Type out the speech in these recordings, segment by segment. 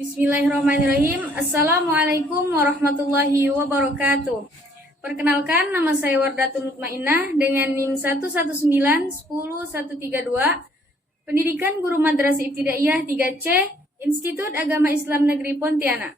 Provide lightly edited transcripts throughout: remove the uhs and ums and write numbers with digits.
Bismillahirrahmanirrahim. Assalamualaikum warahmatullahi wabarakatuh. Perkenalkan, nama saya Wardatul Mutmainnah dengan NIM 119100132, Pendidikan Guru Madrasah Ibtidaiyah 3C, Institut Agama Islam Negeri Pontianak.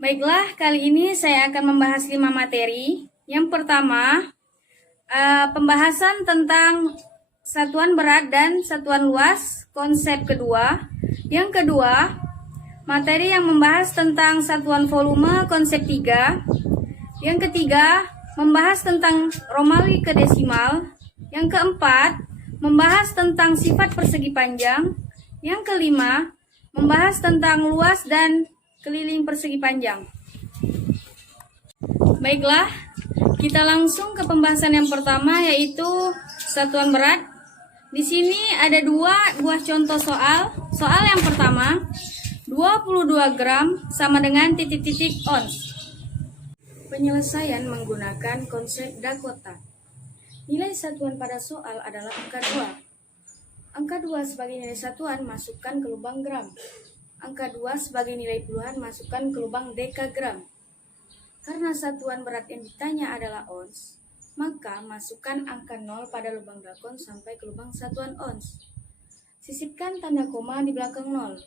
Baiklah, kali ini saya akan membahas 5 materi. Yang pertama, pembahasan tentang satuan berat dan satuan luas, konsep kedua. Yang kedua, materi yang membahas tentang satuan volume, konsep 3. Yang ketiga, membahas tentang Romawi ke desimal. Yang keempat, membahas tentang sifat persegi panjang. Yang kelima, membahas tentang luas dan keliling persegi panjang. Baiklah, kita langsung ke pembahasan yang pertama, yaitu satuan berat. Di sini ada 2 buah contoh soal. Soal yang pertama, 22 gram sama dengan titik-titik ons. Penyelesaian menggunakan konsep Dakota. Nilai satuan pada soal adalah angka 2. Angka 2 sebagai nilai satuan masukkan ke lubang gram. Angka 2 sebagai nilai puluhan masukkan ke lubang dekagram. Karena satuan berat yang ditanya adalah ons, maka masukkan angka 0 pada lubang dakon sampai ke lubang satuan ons. Sisipkan tanda koma di belakang 0.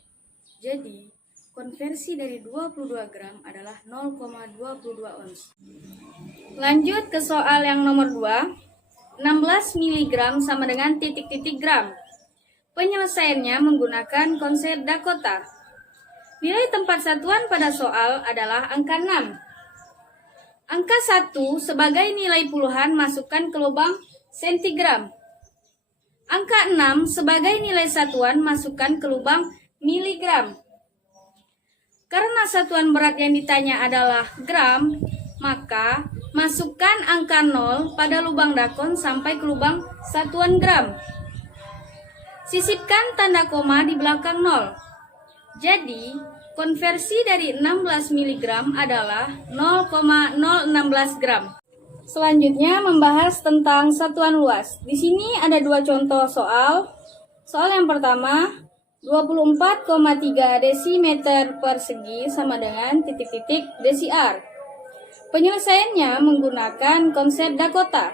Jadi, konversi dari 22 gram adalah 0,22 ons. Lanjut ke soal yang nomor 2. 16 mg sama dengan titik-titik gram. Penyelesaiannya menggunakan konsep Dakota. Nilai tempat satuan pada soal adalah angka 6. Angka 1 sebagai nilai puluhan masukkan ke lubang sentigram. Angka 6 sebagai nilai satuan masukkan ke lubang miligram. Karena satuan berat yang ditanya adalah gram, maka masukkan angka 0 pada lubang dakon sampai ke lubang satuan gram. Sisipkan tanda koma di belakang 0. Jadi, konversi dari 16 mg adalah 0,016 gram. Selanjutnya membahas tentang satuan luas. Di sini ada 2 contoh soal. Soal yang pertama, 24,3 desimeter persegi sama dengan titik-titik desiar. Penyelesaiannya menggunakan konsep Dakota.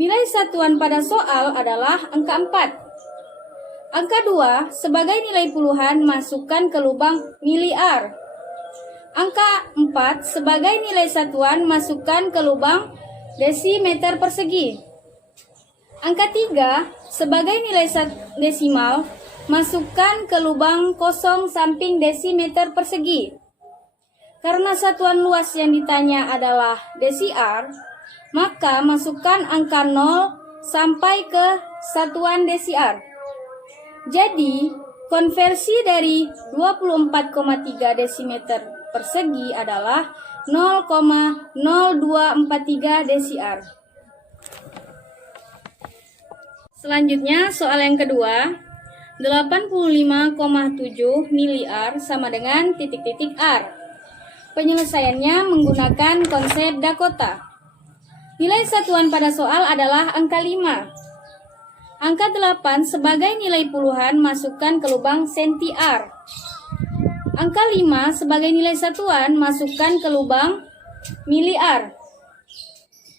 Nilai satuan pada soal adalah angka 4. Angka 2 sebagai nilai puluhan masukkan ke lubang miliar. Angka 4 sebagai nilai satuan masukkan ke lubang desimeter persegi. Angka 3 sebagai nilai desimal masukkan ke lubang kosong samping desimeter persegi. Karena satuan luas yang ditanya adalah desiar, maka masukkan angka 0 sampai ke satuan desiar. Jadi, konversi dari 24,3 desimeter persegi adalah 0,0243 desiar. Selanjutnya, soal yang kedua, 85,7 miliar sama dengan titik-titik R. Penyelesaiannya menggunakan konsep Dakota. Nilai satuan pada soal adalah angka 5. Angka 8 sebagai nilai puluhan masukkan ke lubang senti R. Angka 5 sebagai nilai satuan masukkan ke lubang miliar.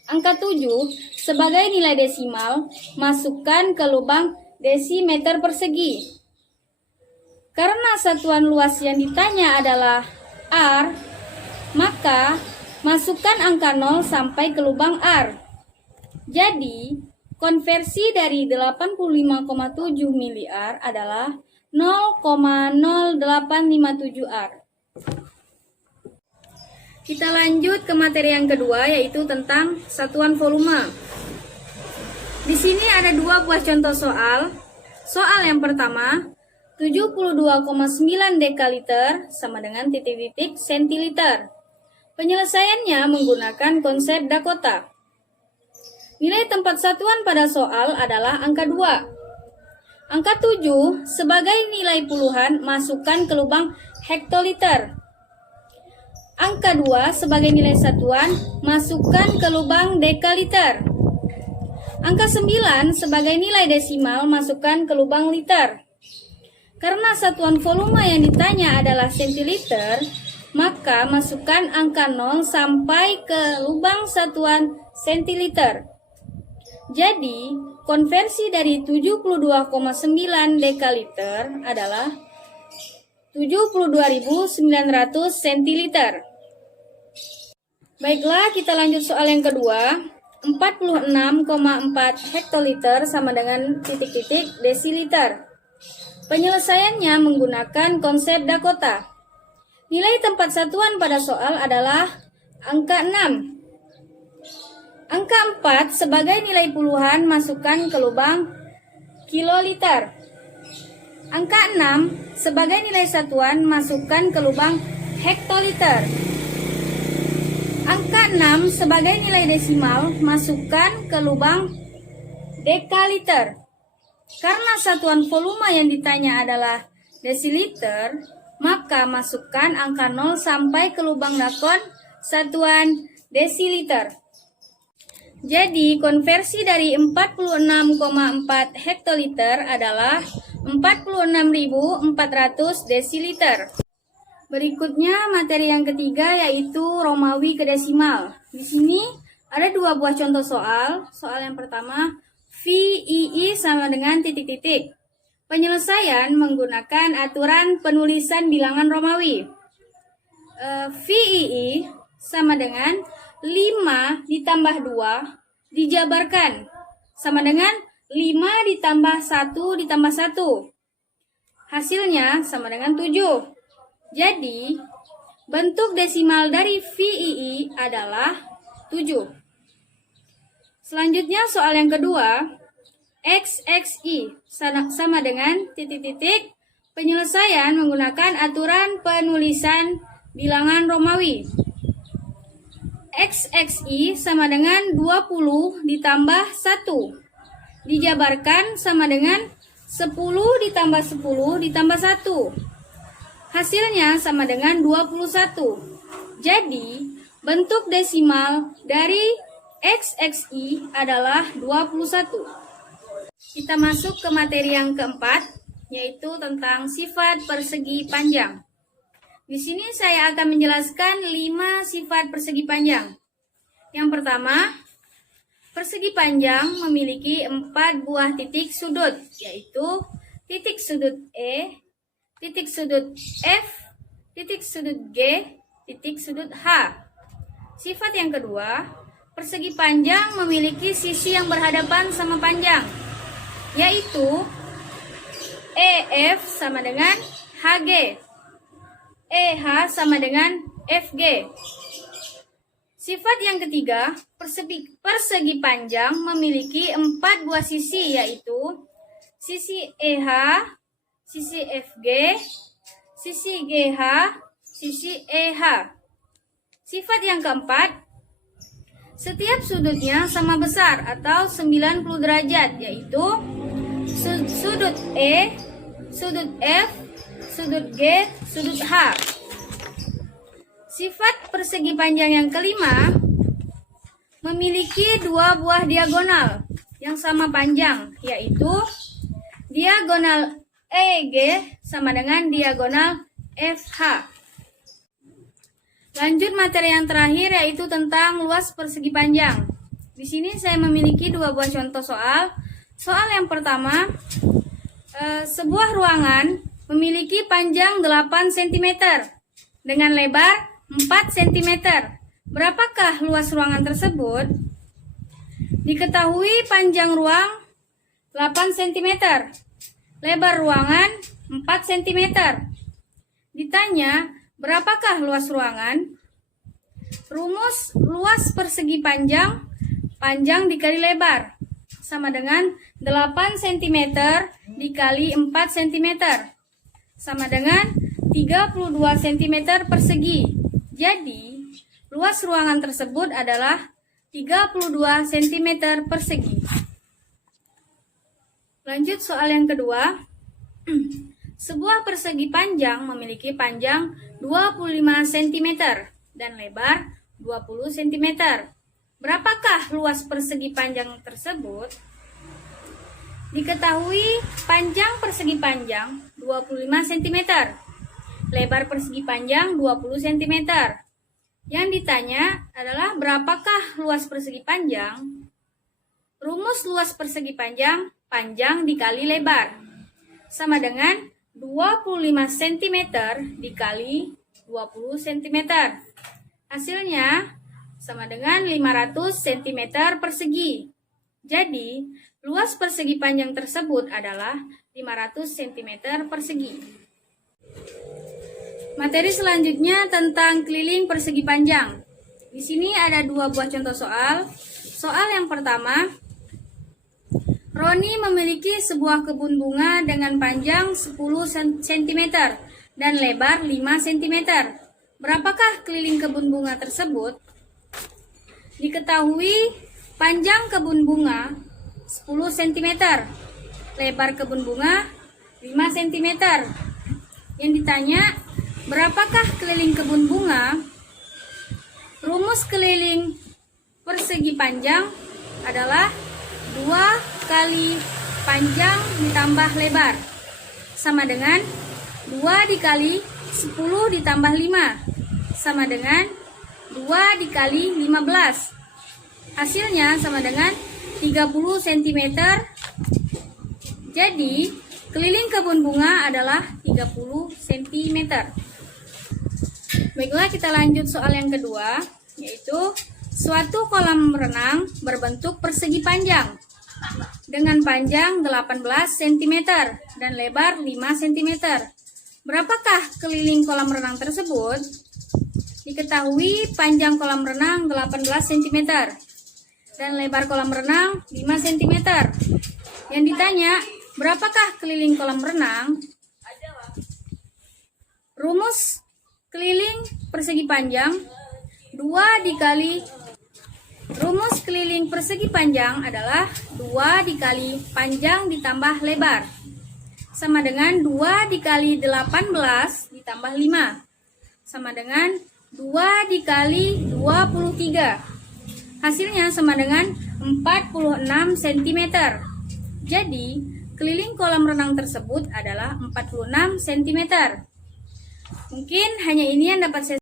Angka 7 sebagai nilai desimal masukkan ke lubang desimeter persegi. Karena satuan luas yang ditanya adalah R, maka masukkan angka 0 sampai ke lubang R. Jadi, konversi dari 85,7 miliar adalah 0,0857 R. Kita lanjut ke materi yang kedua, yaitu tentang satuan volume. Di sini ada 2 buah contoh soal. Soal yang pertama, 72,9 dekaliter sama dengan titik-titik sentiliter. Penyelesaiannya menggunakan konsep Dakota. Nilai tempat satuan pada soal adalah angka 2. Angka 7 sebagai nilai puluhan masukkan ke lubang hektoliter. Angka 2 sebagai nilai satuan masukkan ke lubang dekaliter. Angka 9 sebagai nilai desimal masukkan ke lubang liter. Karena satuan volume yang ditanya adalah sentiliter, maka masukkan angka 0 sampai ke lubang satuan sentiliter. Jadi, konversi dari 72,9 dekaliter adalah 72.900 sentiliter. Baiklah, kita lanjut soal yang kedua. 46,4 hektoliter sama dengan titik-titik desiliter. Penyelesaiannya menggunakan konsep Dakota. Nilai tempat satuan pada soal adalah angka 6. Angka 4 sebagai nilai puluhan masukkan ke lubang kiloliter. Angka 6 sebagai nilai satuan masukkan ke lubang hektoliter. Angka 6 sebagai nilai desimal masukkan ke lubang dekaliter. Karena satuan volume yang ditanya adalah desiliter, maka masukkan angka 0 sampai ke lubang dakon satuan desiliter. Jadi, konversi dari 46,4 hektoliter adalah 46.400 desiliter. Berikutnya materi yang ketiga yaitu Romawi ke desimal. Di sini ada dua buah contoh soal. Soal yang pertama, VII sama dengan titik-titik. Penyelesaian menggunakan aturan penulisan bilangan Romawi. VII sama dengan 5 ditambah 2 dijabarkan sama dengan 5 ditambah 1 ditambah 1. Hasilnya sama dengan 7. Jadi, bentuk desimal dari VII adalah 7. Selanjutnya soal yang kedua, XXI sama dengan titik-titik. Penyelesaian menggunakan aturan penulisan bilangan Romawi. XXI sama dengan 20 ditambah 1. Dijabarkan sama dengan 10 ditambah 10 ditambah 1. Hasilnya sama dengan 21. Jadi, bentuk desimal dari XXI adalah 21. Kita masuk ke materi yang keempat, yaitu tentang sifat persegi panjang. Di sini saya akan menjelaskan 5 sifat persegi panjang. Yang pertama, persegi panjang memiliki 4 buah titik sudut, yaitu titik sudut E, titik sudut F, titik sudut G, titik sudut H. Sifat yang kedua, persegi panjang memiliki sisi yang berhadapan sama panjang, yaitu EF sama dengan HG, EH sama dengan FG. Sifat yang ketiga, persegi panjang memiliki 4 buah sisi, yaitu sisi EH, sisi FG, sisi GH, sisi EH. Sifat yang keempat, setiap sudutnya sama besar atau 90 derajat, yaitu sudut E, sudut F, sudut G, sudut H. Sifat persegi panjang yang kelima, memiliki 2 buah diagonal yang sama panjang, yaitu diagonal EG sama dengan diagonal FH. Lanjut materi yang terakhir, yaitu tentang luas persegi panjang. Di sini saya memiliki 2 buah contoh soal. Soal yang pertama, sebuah ruangan memiliki panjang 8 cm dengan lebar 4 cm. Berapakah luas ruangan tersebut? Diketahui panjang ruang 8 cm, lebar ruangan 4 cm. Ditanya, berapakah luas ruangan? Rumus luas persegi panjang, panjang dikali lebar, sama dengan 8 cm dikali 4 cm, sama dengan 32 cm persegi. Jadi, luas ruangan tersebut adalah 32 cm persegi. Lanjut soal yang kedua. Sebuah persegi panjang memiliki panjang 25 cm dan lebar 20 cm. Berapakah luas persegi panjang tersebut? Diketahui panjang persegi panjang 25 25 cm. Lebar persegi panjang 20 cm. Yang ditanya adalah berapakah luas persegi panjang? Rumus luas persegi panjang, panjang dikali lebar, sama dengan 25 cm dikali 20 cm. Hasilnya sama dengan 500 cm persegi. Jadi, luas persegi panjang tersebut adalah 500 cm persegi. Materi selanjutnya tentang keliling persegi panjang. Di sini ada 2 buah contoh soal. Soal yang pertama, Roni memiliki sebuah kebun bunga dengan panjang 10 cm dan lebar 5 cm. Berapakah keliling kebun bunga tersebut? Diketahui panjang kebun bunga 10 cm, lebar kebun bunga 5 cm. Yang ditanya, berapakah keliling kebun bunga? Rumus keliling persegi panjang adalah 2 kali panjang ditambah lebar, sama dengan 2 dikali 10 ditambah 5, sama dengan 2 dikali 15. Hasilnya sama dengan 30 cm. Jadi, keliling kebun bunga adalah 30 cm. Baiklah, kita lanjut soal yang kedua, yaitu suatu kolam renang berbentuk persegi panjang dengan panjang 18 cm dan lebar 5 cm. Berapakah keliling kolam renang tersebut? Diketahui panjang kolam renang 18 cm dan lebar kolam renang 5 cm. Yang ditanya, berapakah keliling kolam renang? Rumus keliling persegi panjang 2 dikali rumus keliling persegi panjang adalah 2 dikali panjang ditambah lebar, sama dengan 2 dikali 18 ditambah 5, sama dengan 2 dikali 23. Hasilnya sama dengan 46 cm. Jadi, keliling kolam renang tersebut adalah 46 cm. Mungkin hanya ini yang dapat saya